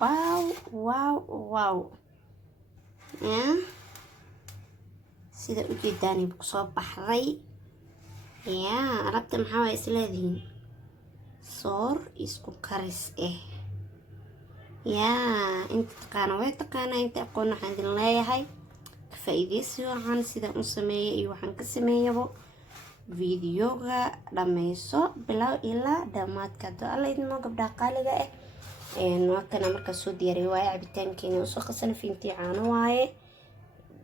واو واو واو يا sida ujeedaan ku soo baxday alabta maxaa way isleedihiin soor isku karis inta taqaana way taqaana inta aqoon waxaan idin leeyahay ka faa'iideysi waxaan sida u sameeyay iyo waxaan ka sameeyabo videoga dhameyso bilow ilaa dhamaadka alla idinmo gabdhaha qaaliga waakana markaa soo diyaariyay waaye cabitaankeena usoo qasana fiintii caano waaye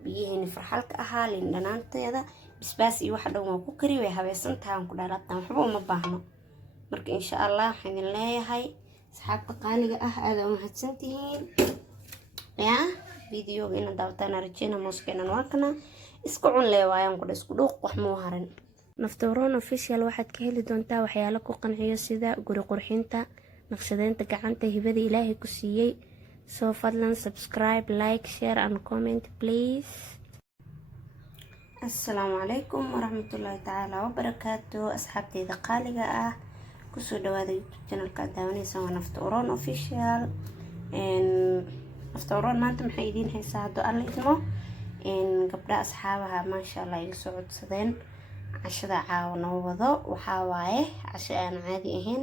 biyahayna farxalka ahaa liin dhanaanteeda bisbaas iyo waxa dhan waan ku kari way habaysan tahay aan ku dhaalaabtaan waxba uma baahno marka insha Allah waxaan idin leeyahay asxaabta qaaliga aad u mahadsantihiin videoga ina daawataan rajayna mooskeena waakana isku cun leewaayaan ku isku dhuuq wax muu haran Naftaroon official waxaad ka heli doontaa waxyaalo ku qanciyo sida guri qurxinta naqshadeynta gacanta hibada Ilaahay ku siiyay soo fadlan subscribe like share and comment please Assalamu alaykum warahmatullahi ta'ala wabarakatuh asxaabtayda qaaliga ku soo dhawaada YouTube channelka daawanaysa Naftaroon official Naftaroon maanta maxay idin haysaa hado alla idmo gabdha asxaabaha ma sha Allah iga soo codsadeen cashada caawna wado waxa waaye casho aan caadi ahayn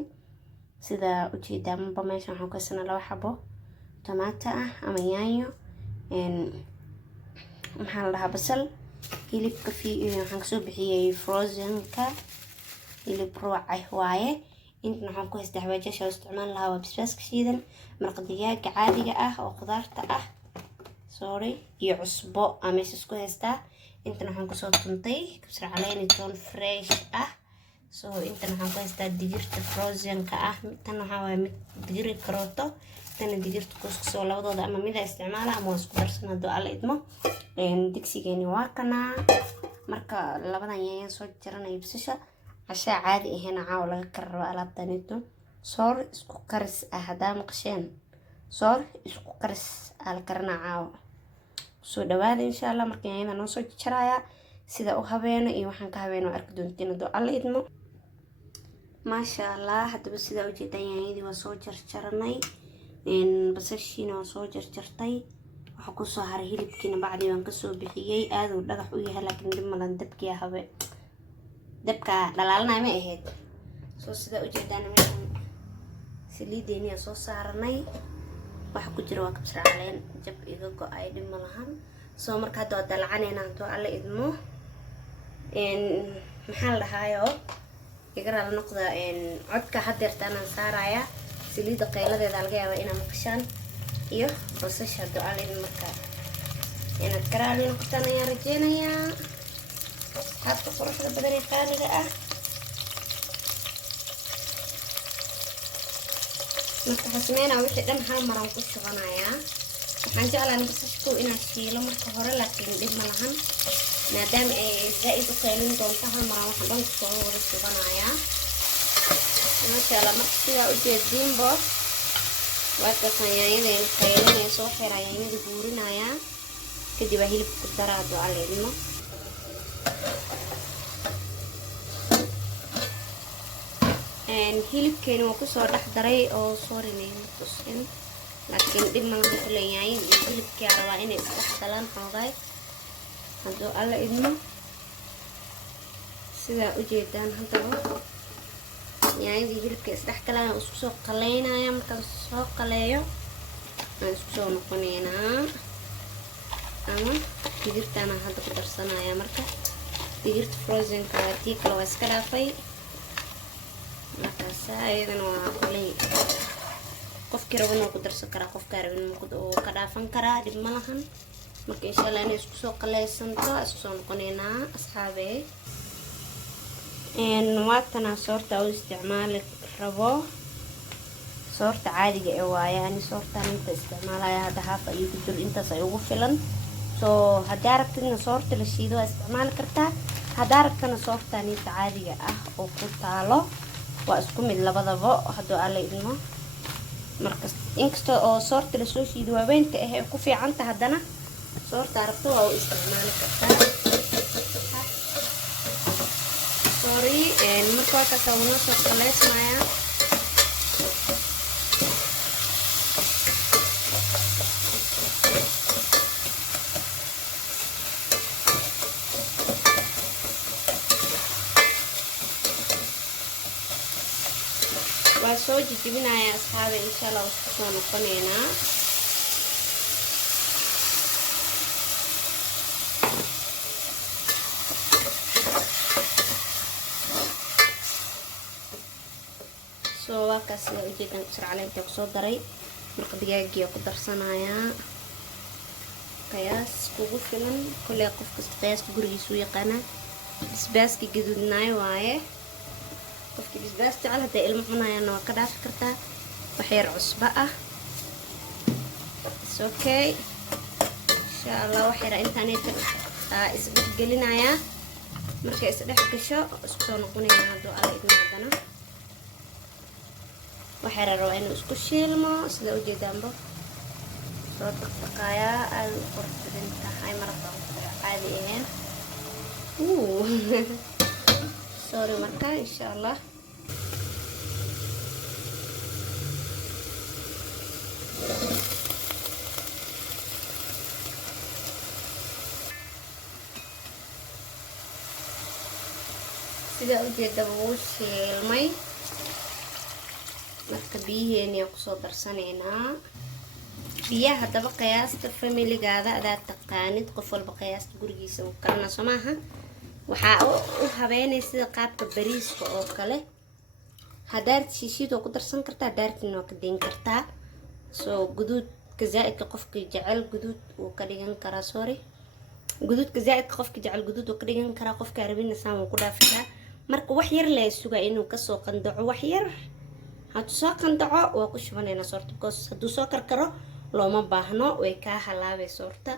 sida ujeedaanba meeshan waxaan ka sanaa laba xabo tomato ama yaanyo maxaa la dhahaa basal hilibka waxaan kasoo bixiyay frozenka hilib ruuc waaye inta waxaan ku haystaa xawaajasha oo isticmaal lahaa waa basbaaska shiidan maraq digaaga caadiga oo khudaarta iyo cusbo ama isku haystaa inta waxaan ku soo tuntay kabsar caleen toon fresh inta waxaan ku haystaa digirta frozenka tan waxaa waa mid digir karooto tan digirta kuskusoo labadooda ama mid isticmaala ama isku darsan hado alla idmo digsigeeni waa kana marka labadan yaayaan soo jaranay bisasha casha caadi ahayn caaw laga karro alaabtanito soor isku karis hadaa maqasheen soor isku karis ala karna caaw soo dhawaada insha Allah marka yaayada noo soo jaraya sida u habeeno iyo waxaan ka habeeno arki doontiin hado alla idmo ما شاء الله hadaba sida u jeedaan yaayadii waa soo jarjaranay basashiina waa soo jarjartay waxa ku soo haray hilibkiina bacdi waan ka soo bixiyay aad uu dhagax u yahay laakiin dib malan dabkii habe dabka dhalaalnaa ma ahayd soo sida u jeedaan meeshan saliideena soo saaranay waxa ku jira waa kabsar caleen jab iga go'ay dib malahan soo marka hadda dalacanayna hado alla idmo maxaa la dhahayo igra la noqda codka hadeertaan aan saaraya saliida qeyladeeda laga yaabaa inaan maqashaan iyo basasha ducaalin marka inaad karaali noqotaan ayaan rajeynayaa asxaabta quruxda badan ee qaaliga marka xasmeena wixii dhan hal mar aan ku shubanayaa waxaan jeclaan basashku inaan shiilo marka hore laakiin dhib ma lahan maadaama ay zaid u qaylin doonto hal mar waxaan dhan soo wada shubanayaa masha Allah marka sida u jeedinbo waa ka yaayadeen qaylinayso xiraayayna buurinaya kadib hilib ku daraado aleedmo hilibkeena waa ku soo dhax daray oo soorinay tusin laakiin dib ma laha kuleeyahay hilibkii rabaa inay isdhex galaan xoogay hado alla idmo sida u jeedaan hadaba yaayadii hilibka isdhex galaan isku soo qaleynaya markaan soo qaleeyo aan isku soo noqonaynaa ama digirtana hadda ku darsanaya marka digirta frozenka tii kale waa iska dhaafay markaas ayadana waa qalay qofkii rabana ku darsan karaa qofka rabana uu ka dhaafan karaa dib ma lahan marka insha Allah inay isku soo qaleysanto isku soo noqonaynaa asxaabe waatana soorta u isticmaali rabo soorta caadiga waaye ani soorta inta isticmaalaya hada haaf ay ku jir intaas ay ugu filan soo hadaa rabtidna soorta la shiido isticmaali kartaa hadaa rabtana soorta inta caadiga oo ku taalo waa isku mid labadaba hado alla idmo marka inkasta oo soorta la soo shiido waaweynta ku fiicanta hadana soorta rabto waa u isticmaali kartaa sorry marka ka soo qaleysmaya soo jijibinayaa asxaabe, insha Allah isku soo noqonaynaa. soo waa kaas sida ujeedaan kusar caleenta ku soo daray. marka digaagii ku darsanayaa qiyaas kugu filan. kullee qof kasta qiyaaska gurigiisa u yaqaana. basbaaska gaduudnaay waaye. qofkii basbaas jecel hadday ilmo cunayaanna waa ka dhaafi kartaa. wax yar cusbo ah. it's okay. insha Allah wax yar intaanayta isdhex gelinayaa. markay isdhex gasho isku soo noqonaynaa hadduu alla idin haddana. wax yar rabo inuu isku shiilmo sida ujeedaanba. soo dhaqdhaqaayaa aad u qurux badan tahay maraqan caadi ahayn. sorry marka insha Allah. sida ujeedaba wuu shiilmay. marka biyaheena ku soo darsanaynaa. biyaha hadaba qiyaasta familigaada aad taqaanid. qof walba qiyaasta gurigiisa uu karana soo maaha. waxaa u habeynay sida qaabka bariiska oo kale. hadaart shiishid oo ku darsan kartaa, daartin oo ka deyn kartaa. soo guduudka zaa'idka qofkii jecel guduud uu ka dhigan karaa. sorry, guduudka zaa'idka qofkii jecel guduud uu ka dhigan karaa. qofka rabina saan uu ku dhaafiyaa. marka wax yar la sugaa inuu ka soo qandaco. wax yar hadduu soo qandaco waa ku shubanaynaa soorta. because hadduu soo karkaro looma baahno, way kaa halaabay soorta.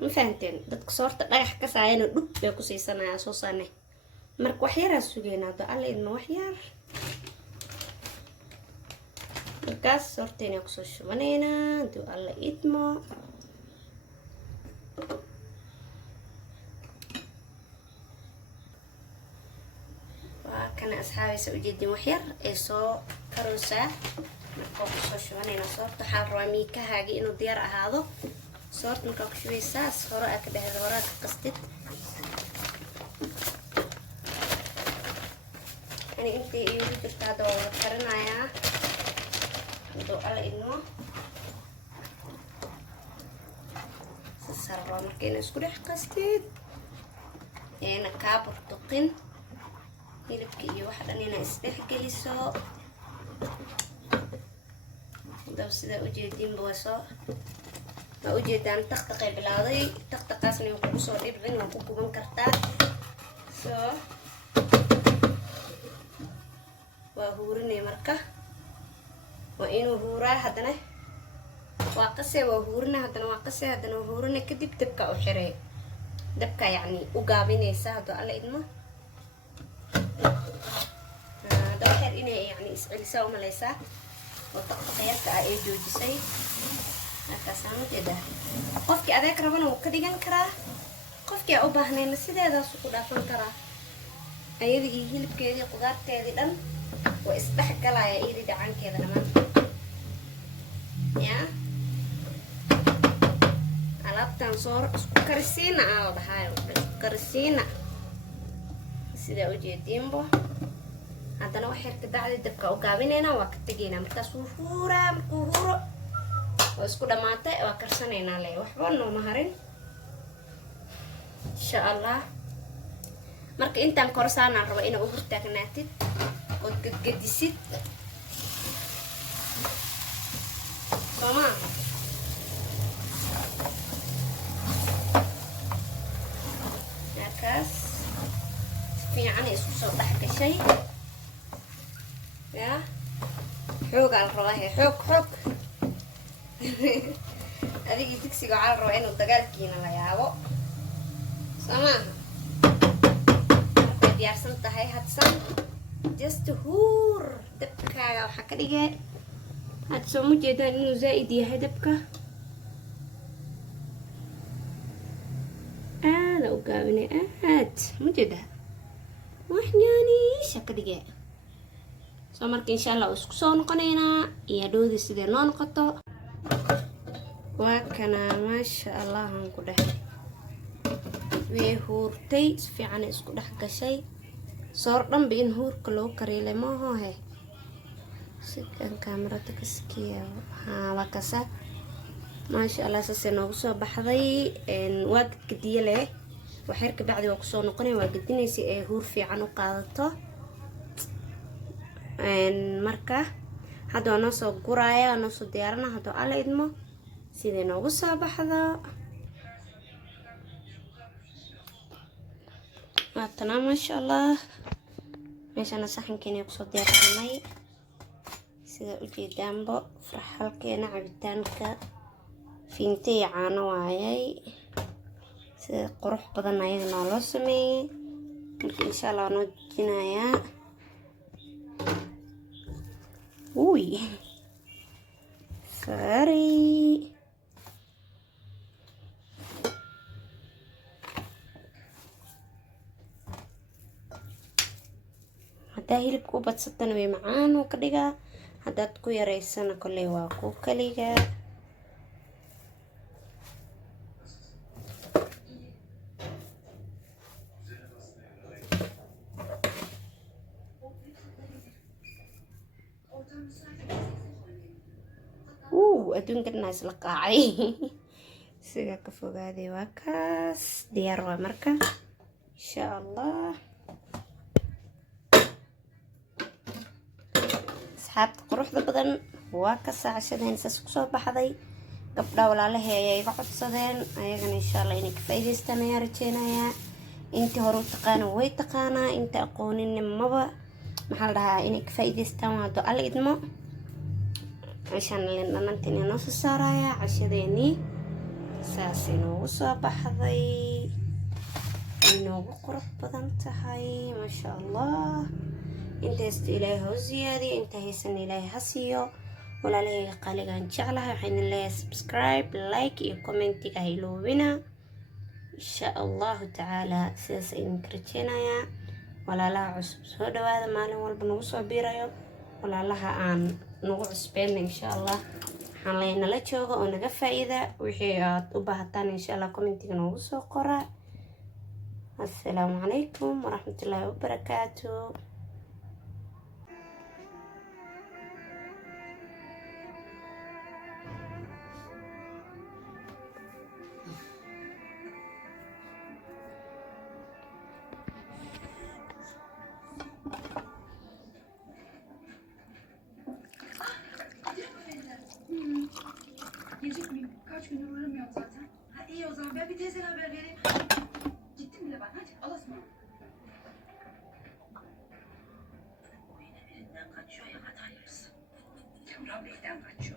ma fahanteen? dadka soorta dhagax ka saayana dhub bay ku siisanayaan soo saane. marka wax yaraa sugeynaa hadduu alla idmo wax yar. markaas soorteena kusoo shubanaynaa hadduu alla idmo. waa kana asxaabaysa ujeedin wax yar ay soo karoosaa. marka kusoo shubanaynaa soorta. waxaa rabaa miikahaagii inuu diyaar ahaado. soorta markaa ku shubaysaa hore aa ka dhehda horaa ka qastid. ani intay iigu jirta hadda waa wada karinayaa hadduu alla idmo. sasar rabaa marka ina isku dhex qastid eena kaa burtuqin. hilibka iyo wax dhan inaa isdhex geliso. hadaba sidaa ujeediinba waa ujeedaan taqtaqay bilaaday. taqtaqaasna waa kugu soo dhibcin, waa ku guban kartaa. soo waa huurinay marka. waa inuu huuraa haddana waa qasee. waa huurina haddana waa qasee haddana waa huurina. kadib dabka u xirey. dabka yacni u gaabinaysa hadduu alla idmo. hadaba xeer inay yacni iscelisaa umalaysaa. oo taqtaqayarka ah ee joojisay. markaasaan ujeedaa. qofkii adeeg rabana wuu ka dhigan karaa. qofkii aa u baahnayna sideedaasu ku dhaafan karaa. ayadii iyo hilibkeedii qudaarteedii dhan waa isdhex galaya. iyadii dhacankeeda dhamaan yaa alaabtan soor isku karisiina aa la dhahaayo. isku karisiina sidaa ujeediinbo. haddana wax yar kabacdi dabka u gaabinaynaa. waa ka tegaynaa. markaas wuu huuraa. markuu huuro waa isku dhamaatay. waa karsanaynaa le. waxba nooma harin insha Allah. marka intaan korsaanaan rabo inaa u hortaagnaatid ood gadgadisid sooma. markaas fiican isku soo dhex gashay. yaa xoogaa la rabaa. xoog adigii digsiga waxaa la rabaa inuu dagaalkiina la yaabo sooma. markay diyaarsan tahay hadsan just huur. dabkaaga waxaa ka dhigay had soo ma jeedaan inuu zaa'id yahay dabka. aada u gaabinay aad ma jeedaa. wax nyaaniisha ka dhigay. soo marka insha Allah isku soo noqonaynaa. iyo dhoodii sidee noo noqoto. waa kana maasha Allah aan ku dhahay. way huurtay si fiican isku dhex gashay. soor dhanba in huurka loo kariilay maaho he. sikan kaamirada kaskiya waa kasa maasha allah saasay noogu soo baxday. waa gadgadiye leh waxyar ka bacdi waa kusoo noqonaya, waa gadinaysa ee huur fiican u qaadato. marka hadda waa noo soo guraya, waa noo soo diyaarina haddoo alla idmo siday noogu soo baxdo. waatana maasha allah meeshana saxankeena kusoo diyaarsanay sida ujeedaanbo. farxalkeena cabitaanka fiinta iyo caano waayay, sida qurux badan ayagana waa loo sameeyey. marka insha allah waa noo dejinayaa. uy sorry. haddaa hilibka u badsatana way macaan uu ka dhigaa, haddaad ku yaraysana kolley waa ku kaliga. adduunka dhanaa isla qaacay. siga ka fogaaday waa kaas diyaar waa marka insha allah. asxaabta quruxda badan waa ka saacashadeen saas kusoo baxday. gabdha walaalahay ayaa iga codsadeen, ayagana insha allah inay ka faa'iidaystaan ayaa rajeynayaa. intii hore u taqaana way taqaanaa, inta aqoonin maba maxaa la dhahaa inay ka faa'iidaystaan waa haddoo alla idmo. meeshaan liin dhanantiin inoo soo saaraya cashadeenii saasay noogu soo baxday, inoogu qurux badan tahay maasha allah. inta haysta ilaahay ha u ziyaadiyo, inta haysan ilaahay ha siiyo. walaalahayga qaaligaan jeclahay waxaan idin leeyahay subscribe, like iyo commentiga ha iloobina insha allahu tacaala. sidaas idinka rajeynayaa. walaalaha cusub soo dhawaada, maalin walba nagu soo biirayo. walaalaha aan nagu cusbeen insha allah waxaan laynala jooga oo naga faa'iida. wixii aad u baahataan insha allah commentiga noogu soo qora. assalaamu calaykum waraxmatullaahi wabarakaatu. Gelecek miyim? Kaç gündür uğramıyorum zaten. Ha, iyi o zaman ben bir teyzene haber vereyim. Gittim bile ben. Hadi Allah'a ısmarladık. O yine birinden kaçıyor ya, hadi hayırlısı. Kamran Bey'den kaçıyor.